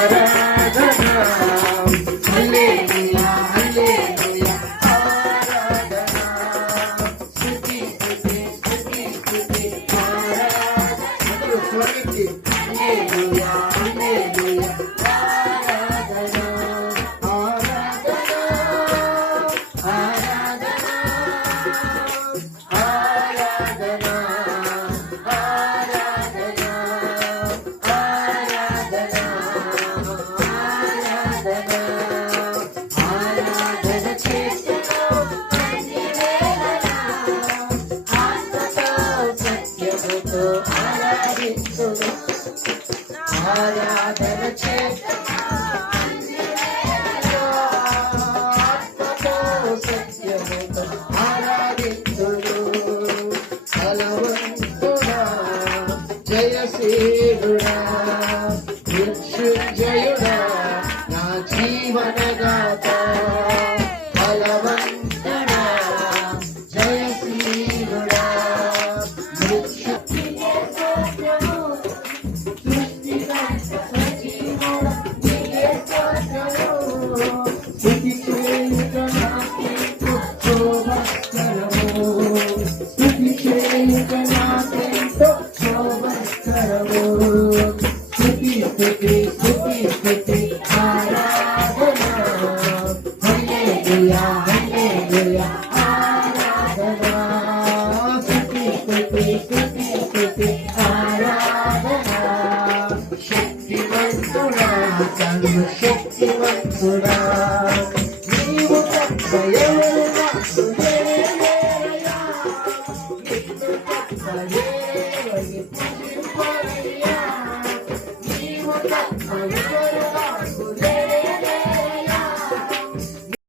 ఆరాధన హల్లెలూయా హల్లెలూయా ఆరాధన స్తుతి స్తుతి స్తుతి స్తుతి ఆరాధన స్వరమెత్తి హల్లెలూయా హల్లెలూయా ఆరాధన ఆరాధన ఆరాధన ఆరాధన ఆరాధన ఆత్మతో సత్యముతో ఆరాధించును బలవంతుడా జయశీలుడా మృత్యుంజయుడా నా జీవనగాథ బలవంతుడా జయశీలుడా స్తుతి చేయుట నాకెంతో శోభస్కరము స్తుతి చేయుట నాకెంతో శోభస్కరము స్తుతి స్తుతి స్తుతి స్తుతి ఆరాధన హల్లెలూయా హల్లెలూయా ఆరాధన స్తుతి స్తుతి స్తుతి స్తుతి ఆరాధన శక్తివంతుడా సర్వశక్తివంతుడా నీవు తప్ప ఎవరు నాకు లేరయ్యా నిన్ను తప్ప ఎవరిని పూజింపరయ్యా నీవు తప్ప ఎవరు